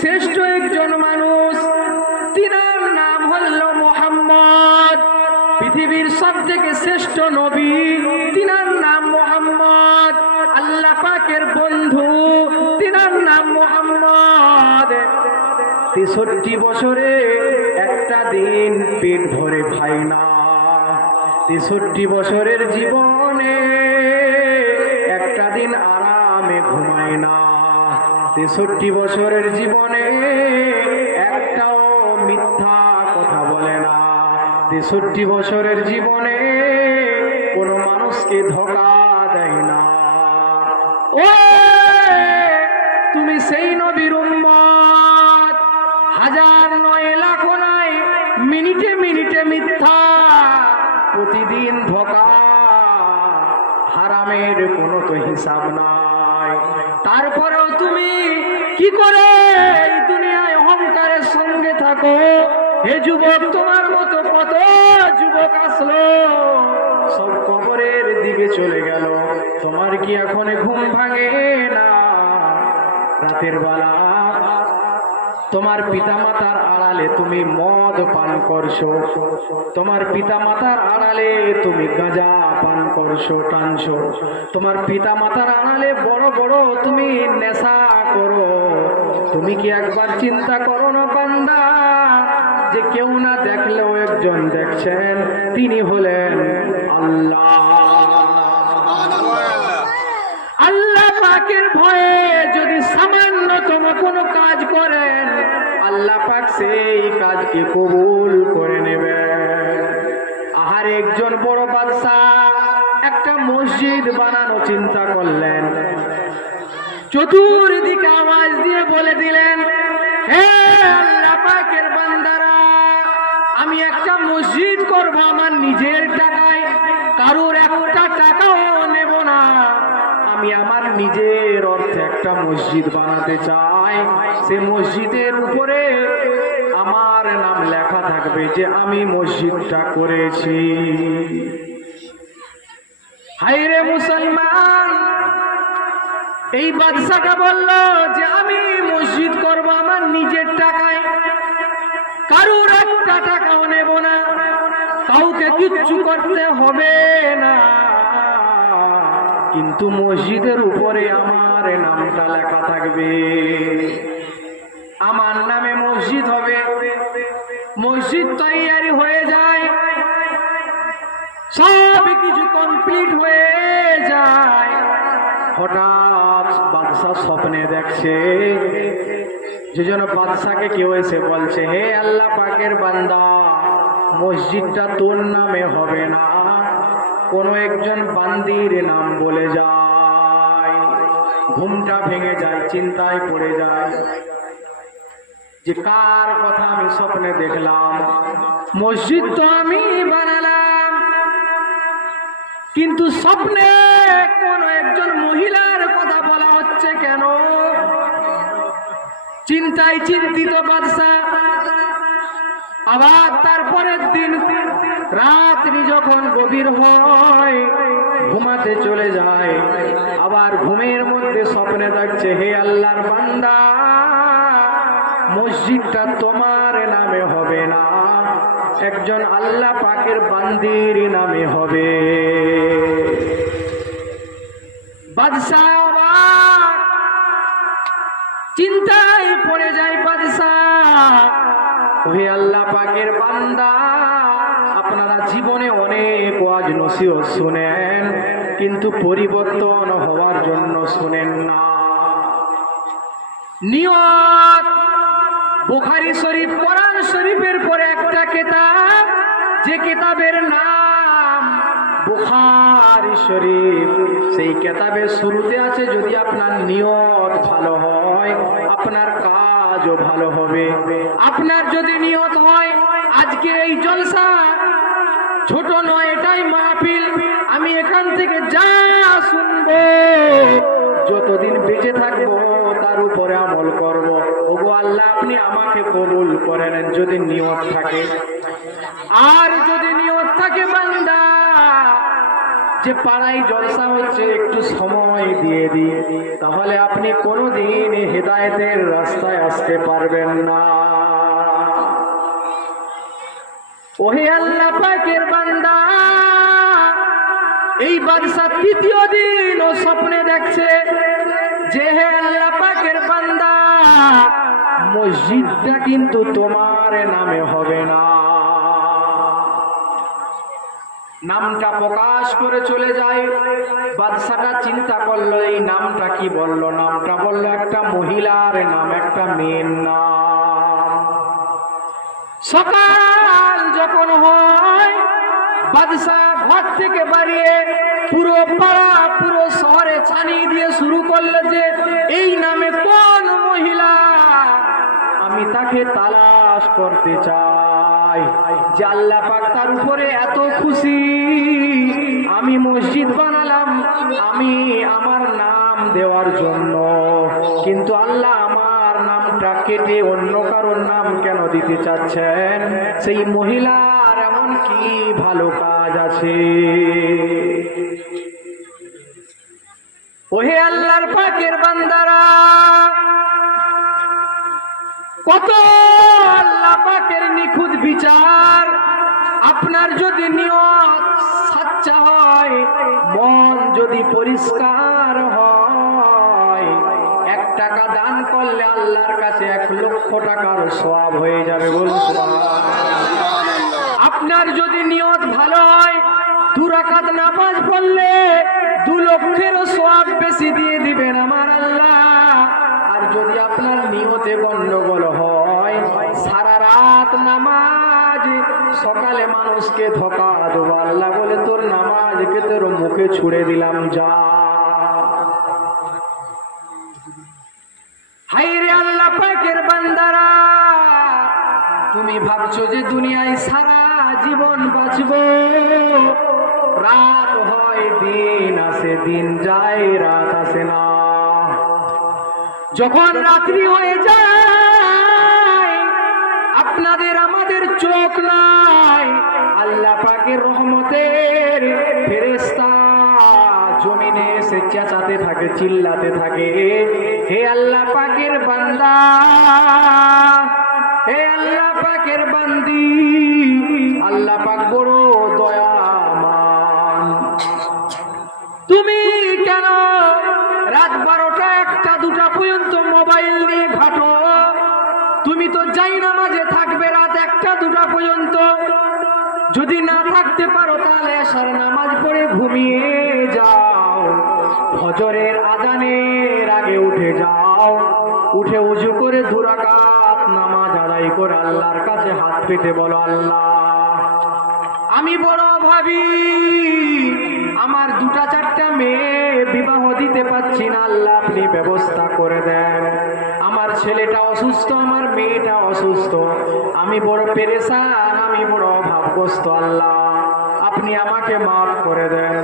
শ্রেষ্ঠ একজন মানুষ, তিনার নাম হল মুহাম্মদ। পৃথিবীর সবথেকে শ্রেষ্ঠ নবী, তিনার নাম মুহাম্মদ। আল্লাহ পাকের বন্ধু, তিনার নাম মুহাম্মদ। 63 বছরে একটা দিন পেট ভরে খাই না। 63 বছরের জীবনে একটা দিন আরামে ঘুমায় না। 63 বছরের জীবনে একটাও মিথ্যা কথা বলে না। 63 বছরের জীবনে কোনো মানুষকে ধোঁকা দেয় না। ও তুমি সেই নবীর উম্মত, হাজার নয় লাখ নয়, মিনিটে মিনিটে মিথ্যা, প্রতিদিন ধোঁকা, হারামের কোনো তো হিসাব নাই। তারপরেও তুমি কি করে এই দুনিয়ায় অহংকারের সঙ্গে থাকো? হে যুবক, তোমার মতো কত যুবক আসলো, সব কবরের দিকে চলে গেল। তোমার কি এখন ঘুম ভাঙে না? রাতের বেলা তোমার পিতামাতার আড়ালে তুমি মদ পান করছো, তোমার পিতামাতার আড়ালে তুমি গাঁজা পান করছো, টানছো, তোমার পিতামাতার আড়ালে বড় বড় তুমি নেশা করো। তুমি কি একবার চিন্তা করো না বান্দা, যে কেউ না দেখলেও একজন দেখছেন, তিনি হলেন আল্লাহ। আল্লাহ পাকের ভয়ে যদি সামান্যতম কোনো কাজ করেন, আল্লাহ পাক সেই কাজকে কবুল করে নেবেন। আর একজন বড় বাদশাহ একটা মসজিদ বানানো চিন্তা করলেন। চতুর্দিকে আওয়াজ দিয়ে বলে দিলেন, হে আল্লাহ পাকের বান্দারা, আমি একটা মসজিদ করব আমার নিজের টাকায়, কারোর একটা টাকাও নেব না। আমি আমার নিজের অর্থে একটা মসজিদ বানাতে চাই। সে মসজিদের উপরে আমার নাম লেখা থাকবে যে আমি মসজিদটা করেছি। হায়রে মুসলমান, এই বাদশাটা বলল যে আমি মসজিদ করব আমার নিজের টাকায়, কারোর একটা টাকাও নেব না, কাউকে কিচ্ছু করতে হবে না, কিন্তু মসজিদের উপরে আমার নামটা লেখা থাকবে, আমার নামে মসজিদ হবে। মসজিদ তৈরি হয়ে যায়, সব কিছু কমপ্লিট হয়ে যায়। হঠাৎ বাদশা স্বপ্নে দেখছে, যে জন্য বাদশাকে কেউ এসে বলছে, হে আল্লাহ পাকের বান্দা, মসজিদটা তোর নামে হবে না, কোনো একজন বান্দির নাম বলে যায়। ঘুমটা ভেঙে যায়, চিন্তায় পড়ে যায় যে কার কথা আমি স্বপ্নে দেখলাম। মসজিদ তো আমি বানালাম, কিন্তু স্বপ্নে কোন একজন মহিলার কথা বলা হচ্ছে কেন? চিন্তায় চিন্তিত বাদশা আবার তারপরের দিন রাত্রি যখন গভীর হয়, ঘুমাতে চলে যায়। আবার ঘুমের মধ্যে স্বপ্নে দেখছে, হে আল্লাহর বান্দা, মসজিদটা তোমার নামে হবে না, একজন আল্লাহ পাকের বান্দির নামে হবে। বাদশা চিন্তায় পড়ে যায়। বাদশা, হে আল্লাহ পাকের বান্দা, আপনারা জীবনে অনেক ওয়াজ নসিহত শুনেন, কিন্তু পরিবর্তন হওয়ার জন্য শুনেন না। নিয়ত বুখারী শরীফ, কোরআন শরীফের পরে একটা কিতাব, যে কিতাবের নাম বুখারী শরীফ, সেই কিতাবের শুরুতে আছে, যদি আপনার নিয়ত ভালো হয় আপনার কাজও ভালো হবে। আপনার যদি নিয়ত হয় আজকে এই জলসা ছোট নয়, এটাই মাহফিল, আমি এখান থেকে যা শুনবো যতদিন বেঁচে থাকবো তার উপরে আমল করব। ওগো আল্লাহ, আপনি আমাকে কবুল করে নেন যদি নিয়ত থাকে। আর যদি নিয়ত থাকে বান্দা যে পাড়ায় জলসা হচ্ছে একটু সময় দিয়ে দিই, তাহলে আপনি কোনোদিন হেদায়েতের রাস্তায় আসতে পারবেন না। ওহে আল্লাহ পাকের বান্দা, এই বাদশা তৃতীয় দিন ও স্বপ্নে দেখছে যে হে আল্লাহ পাকের বান্দা, মসজিদটা কিন্তু তোমার নামে হবে না। নামটা প্রকাশ করে চলে যায়। বাদশাটা চিন্তা করলো এই নামটা কি বললো, নামটা বললো একটা মহিলার নাম, একটা মেয়ের নাম। সকাল যখন হয়, বাদশা ঘর থেকে বাড়িয়ে পুরো পাড়া পুরো শহরে ছানিয়ে দিয়ে শুরু করলো যে এই নামে কোন মহিলা, আমি তাকে তালাশ করতে চাই। যে আল্লাহ পাক তার উপরে এত খুশি, আমি মসজিদ বানালাম আমি আমার নাম দেওয়ার জন্য, কিন্তু আল্লাহ আমার নামটা কেটে অন্য কারোর নাম কেন দিতে চাচ্ছেন? সেই মহিলার এমন কি ভালো কাজ আছে? ওহে আল্লাহর পাকের বান্দারা, কত আল্লাহ পাকের নিখুঁত বিচার। আপনার যদি নিয়ত সাচ্চা হয়, মন যদি পরিষ্কার হয়, 1 টাকা দান করলে আল্লাহর কাছে 1 লক্ষ টাকার সওয়াব হয়ে যাবে। বলুন সুবহানাল্লাহ। আপনার যদি নিয়ত ভালো হয়, 2 রাকাত নামাজ পড়লে 2 লক্ষেরও সওয়াব বেশি দিয়ে দিবেন আমার আল্লাহ। আর যদি আপনার নিয়তে গন্ডগোল হয়, সারা রাত নামাজ, সকালে মানুষকে ধোঁকা দেবো, আল্লাহ বলে তোর নামাজকে তোর মুখে ছুড়ে দিলাম, যা। হায়রে আল্লাহ পাকের বান্দারা, তুমি ভাবছো যে দুনিয়ায় সারা জীবন বাঁচবো, রাত হয় দিন আসে, দিন যায় রাত আসে না। যখন রাত্রি হয়ে যায়, আপনাদের আমাদের চোখ নাই, আল্লাহ পাকের রহমতের ফেরেশতা জমিনে এসে চেঁচাতে থাকে, চিল্লাতে থাকে, হে আল্লাহ পাকের বান্দা, হে আল্লাহ পাকের বান্দি, আল্লাহ পাক বড় দয়াবান, তুমি কেন রাত 12টা 1টা 2টা পর্যন্ত মোবাইল নিয়ে ঘাটো? তুমি তো যাই নামাজে থাকবে রাত 1টা 2টা পর্যন্ত। যদি না থাকতে পারো তাহলে এশার নামাজ পড়ে ঘুমিয়ে যাও, ফজরের আজানের আগে উঠে যাও, উঠে উজু করে 2 রাকাত নামাজ আদায় করে আল্লাহর কাছে হাত পেতে বলো, আল্লাহ আমি বড় ভাবি, আমার 2টা 4টা মেয়ে বিবাহ দিতে পারছি না, আল্লাহ আপনি ব্যবস্থা করে দেন। আমার ছেলেটা অসুস্থ, আমার মেয়েটা অসুস্থ, আমি বড় পেরেশান, আমি বড় অভাবগ্রস্ত, আল্লাহ আপনি আমাকে মাফ করে দেন।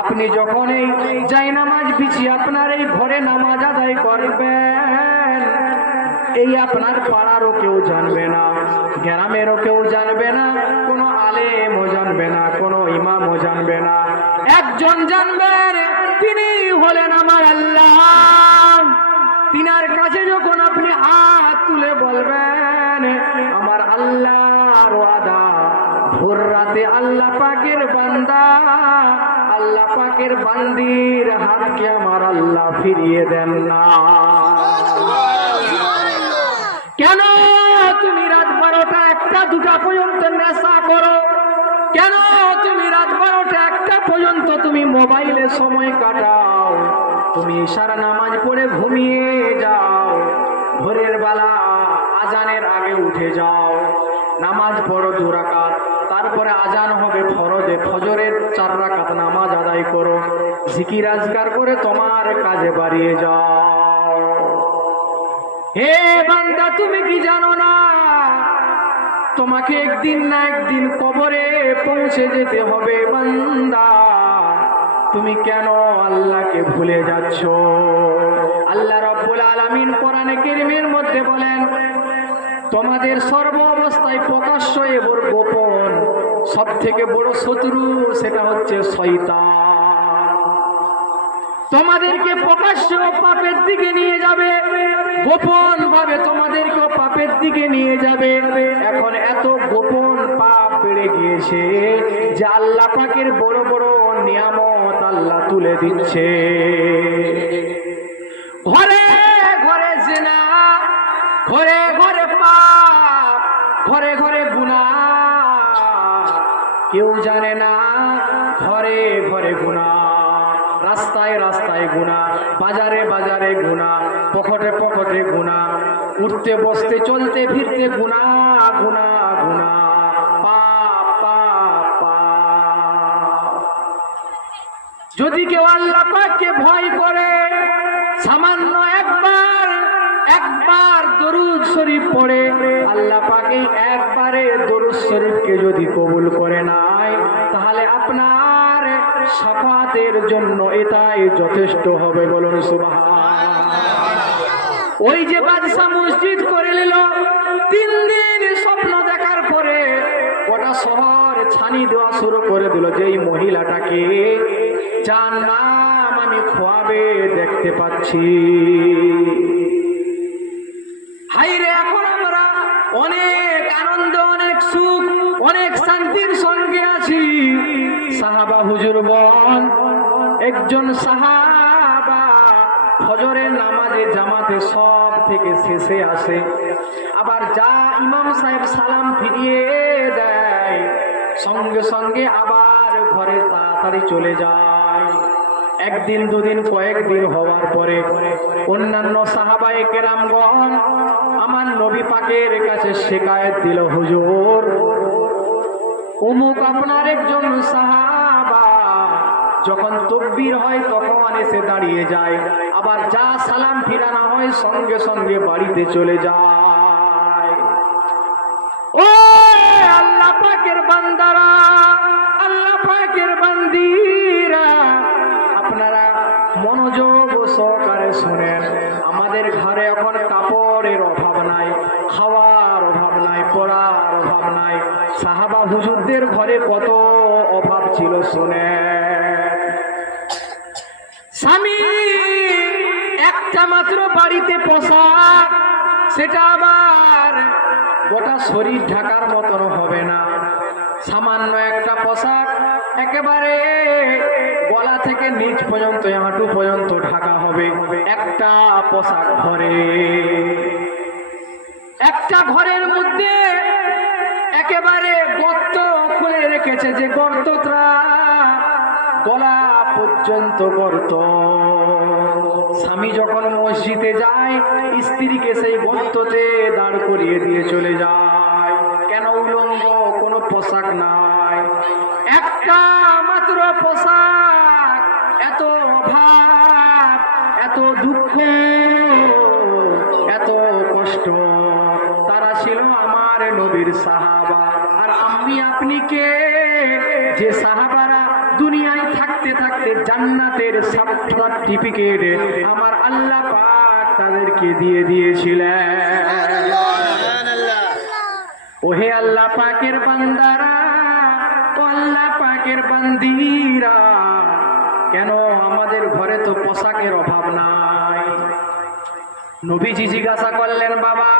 আপনি যখন এই যাই নামাজ বিছিয়ে আপনার এই ঘরে নামাজ আদায় করবেন, এই আপনার পাড়ারও কেউ জানবে না, গ্রামেরও কেউ জানবে না, কোনো আলেমও জানবে না, কোনো ইমামও জানবে না, একজন জানবেন, তিনি হলেন আমার আল্লাহ। তিনার কাছে যখন আপনি হাত তুলে বলবেন, আমার আল্লাহর ওয়াদা, ভোর রাতে আল্লাহ পাকের বান্দা, আল্লাহ পাকের বান্দির হাতকে আমার আল্লাহ ফিরিয়ে দেন না। কেন তুমি রাত 12টা 1টা 2টা পর্যন্ত নেশা করো? কেন তুমি রাত 12টা 1টা পর্যন্ত তুমি মোবাইলে সময় কাটাও? তুমি সারা নামাজ পড়ে ঘুমিয়ে যাও, ভোরের বেলা আজানের আগে উঠে যাও, নামাজ পড়ো 2 রাকাত, তারপরে আজান হবে ফরজে, ফজরের 4 রাকাত নামাজ আদায় করো, জিকির আজকার করে তোমার কাজে বাড়িয়ে যাও। হে বান্দা, তুমি কি জানো না তোমাকে একদিন না একদিন কবরে পৌঁছে যেতে হবে? বান্দা, তুমি কেন আল্লাহকে ভুলে যাচ্ছ? আল্লাহ রাব্বুল আলামিন কোরআনে কারীমের মধ্যে বলেন, তোমাদের সর্ব অবস্থায় প্রকাশ্য এবং গোপন সব থেকে বড় শত্রু সেটা হচ্ছে শয়তান। তোমাদেরকে প্রকাশ্য পাপের দিকে নিয়ে যাবে, গোপন ভাবে তোমাদেরকেও পাপের দিকে নিয়ে যাবে। এখন এত গোপন পাপ বেড়ে গিয়েছে যে আল্লাহ পাকের বড় বড় নিয়ামত আল্লাহ তুলে দিচ্ছে। ঘরে ঘরে জিনা, ঘরে ঘরে পাপ, ঘরে ঘরে গুনাহ, কেউ জানে না ঘরে ঘরে গুনাহ, রাস্তায় রাস্তায় গুনাহ, বাজারে বাজারে গুনাহ, পকেটে পকেটে গুনাহ, উঠতে বসতে চলতে ফিরতে গুনাহ গুনাহ গুনাহ, পাপ পাপ পাপ। যদি কেউ আল্লাহ পাককে ভয় করে, সামান্য একবার দরুদ শরীফ পড়ে, আল্লাহ পাক এই একবারে দরুদ শরীফকে যদি কবুল করে নেয়, তাহলে আপনার শাফাতের জন্য এটাই যথেষ্ট হবে। বলুন সুবহানাল্লাহ। ওই যে বাদশা মসজিদ করে নিল, 3 দিন স্বপ্ন দেখার পরে গোটা শহর ছানি দেওয়া শুরু করে দিল যে এই মহিলাটাকে যার নাম আমি খোয়াবে দেখতে পাচ্ছি। হাইরে, এখন আমরা অনেক আনন্দ, অনেক সুখ, অনেক শান্তির সঙ্গে আছি। সাহাবা হুজুরগণ, একজন সাহাবা ফজরের নামাজে জামাতে সব থেকে শেষে আসে, আবার যা ইমাম সাহেব সালাম ফিরিয়ে দেয় সঙ্গে সঙ্গে আবার ঘরে তাড়াতাড়ি চলে যায়। একদিন দুদিন কয়েকদিন হওয়ার পরে অন্যান্য সাহাবায়ে কেরামগণ আমার নবী পাকের কাছে শিকায়েত দিল, হুজুর অমুক আপনার একজন সাহাবা যখন তাকবীর হয় তখন এসে দাঁড়িয়ে যায়, আবার যা সালাম ফিরানো হয় সঙ্গে সঙ্গে বাড়িতে চলে যায়। ও আল্লাহ পাকের বান্দারা, আল্লাহ পাকের বান্দিরা, আপনারা মনোযোগ সহকারে শুনেন। আমাদের ঘরে এখন কাপড়ের অভাব নাই, খাওয়ার অভাব নাই, পড়ার অভাব নাই। সাহাবা হুজুরদের ঘরে কত অভাব ছিল শুনেন। স্বামী একটা মাত্র বাড়িতে পোশাক, সেটা আবার গোটা শরীর ঢাকার মতন হবে না। সামান্য একটা পোশাক একেবারে গলা থেকে নিচ পর্যন্ত, হাঁটু পর্যন্ত ঢাকা হবে। একটা পোশাক ঘরে, একটা ঘরের মধ্যে একেবারে গর্ত খুলে রেখেছে, যে গর্তটা গলা পর্যন্ত গর্ত। স্বামী যখন মসজিদে যায়, স্ত্রীকে সেই গর্ততে দাঁড় করিয়ে দিয়ে চলে যায়। কেন? উলঙ্গ, কোনো পোশাক নাই, একটা মাত্র পোশাক। এত অভাব, এত দুঃখ, এত কষ্ট। তারা ছিল আমার নবীর সাহাবা। আর আমি আপনি কে? যে সাহাবারা দুনিয়ায় থাকতে থাকতে জান্নাতের সার্টিফিকেট আমার আল্লাহ পাক তাদেরকে দিয়ে দিয়েছিলেন। ওহে আল্লাহ পাকের বান্দারা, আল্লাহ পাকের বান্দিরা, কেন আমাদের ঘরে তো পোশাকের অভাব নাই? নবীজি জিজ্ঞাসা করলেন, বাবা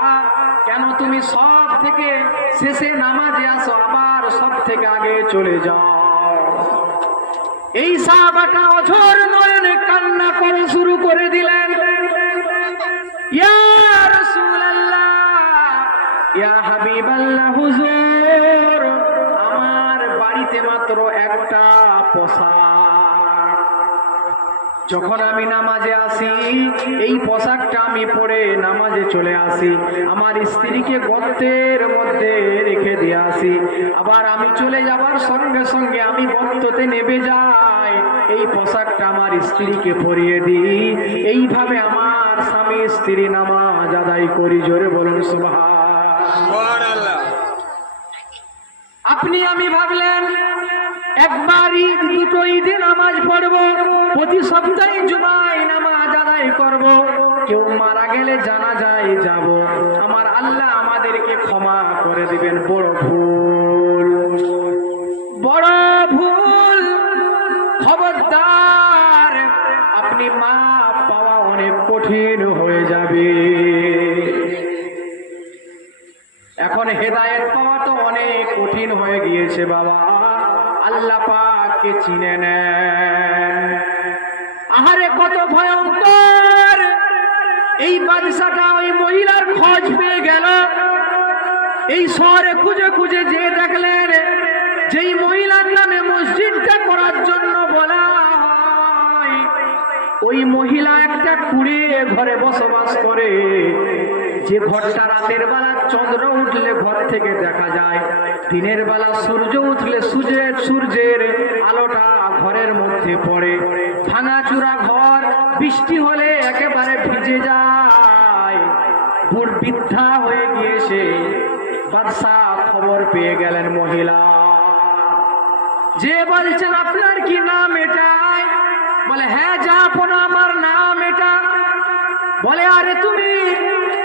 কেন তুমি সব থেকে শেষে নামাজে আসো, আবার সব থেকে আগে চলে যাও? এই সাহাবাটা অঝোর নয়নে কান্না করে শুরু করে দিলেন, ইয়া রাসূলুল্লাহ, ইয়া হাবিবাল্লাহ, হুজুর আমার বাড়িতে মাত্র একটা পোশাক। যখন আমি নামাজে আসি এই পোশাকটা আমি পরে নামাজে চলে আসি, আমার স্ত্রীকে গর্তের মধ্যে রেখে দিয়ে আসি, আবার আমি চলে যাবার সঙ্গে সঙ্গে আমি গর্ততে নেমে যাই, এই পোশাকটা আমার স্ত্রীকে পরিয়ে দিই। এইভাবে আমার স্বামী স্ত্রী নামাজ আদায় করি। জোরে বলুন সুবহানাল্লাহ। আপনি আমি ভাবলেন একবার ঈদ, দুটো ঈদে নামাজ পড়বো, প্রতি সপ্তাহে জুমায় নামাজ আদায় করব, কেউ মারা গেলে জানাজায় যাব, আমার আল্লাহ আমাদেরকে ক্ষমা করে দিবেন। বড় ভুল, বড় ভুল। খবরদার, আপনি যাবে। এখন হেদায়েত পাওয়া তো অনেক কঠিন হয়ে গিয়েছে বাবা, আল্লাহ পাককে চিনে নেন। আহারে কত ভয়ঙ্কর! এই বাদশাটা ওই মহিলার খোঁজ পেয়ে গেল, এই শহরে খুঁজে খুঁজে যে দেখলেন যেই মহিলার নামে মসজিদটা করার জন্য বলা হয়, ওই মহিলা একটা কুড়ে ঘরে বসবাস করে, যে ঘরটা রাতের বেলা চন্দ্র উঠলে ঘর থেকে দেখা যায়, দিনের বেলা সূর্য উঠলে সূর্যের আলোটা ঘরের মধ্যে পড়ে। ভাঙাচুরা ঘর, বৃষ্টি হলে একেবারে ভিজে যায়, বুড় বৃদ্ধা হয়ে গিয়েছে। বাদশাহ খবর পেয়ে গেলেন মহিলা, যে বলছেন আপনার কি নাম এটাই? বলে হ্যাঁ জাহাপনা, আমার নাম এটা। বলে আরে তুমি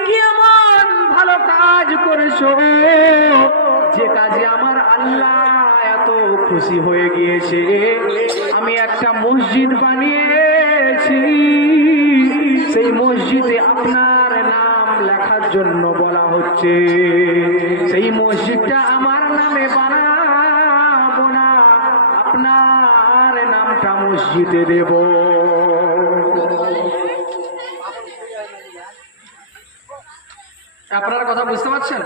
কি এমন ভালো কাজ করেছো যে কাজে আমার আল্লাহ এত খুশি হয়ে গিয়েছে? আমি একটা মসজিদ বানিয়েছি, সেই মসজিদে আপনার নাম লেখার জন্য বলা হচ্ছে। সেই মসজিদটা আমার নামে বানাবো না, আপনার নামটা মসজিদে দেব। আপনারা কথা বুঝতে পারছেন?